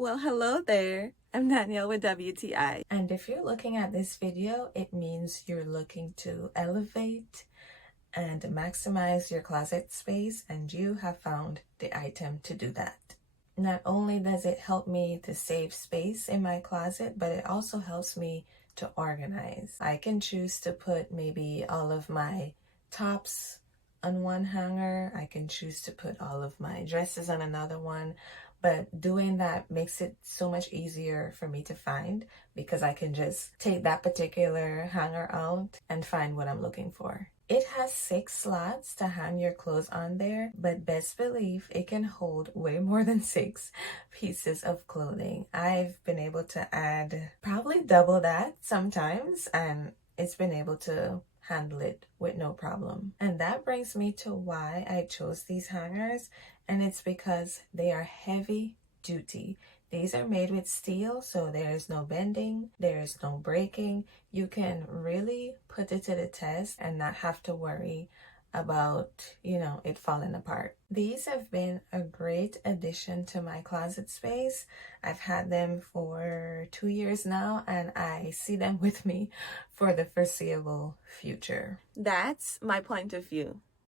Well, hello there. I'm Danielle with WTI. And if you're looking at this video, it means you're looking to elevate and maximize your closet space, and you have found the item to do that. Not only does it help me to save space in my closet, but it also helps me to organize. I can choose to put maybe all of my tops on one hanger. I can choose to put all of my dresses on another one. But doing that makes it so much easier for me to find, because I can just take that particular hanger out and find what I'm looking for. It has 6 slots to hang your clothes on there, but best believe it can hold way more than 6 pieces of clothing. I've been able to add probably double that sometimes, and it's been able to handle it with no problem. And that brings me to why I chose these hangers, and it's because they are heavy duty. These are made with steel, so there is no bending, there is no breaking. You can really put it to the test and not have to worry about, it falling apart. These have been a great addition to my closet space. I've had them for 2 years now, and I see them with me for the foreseeable future. That's my point of view.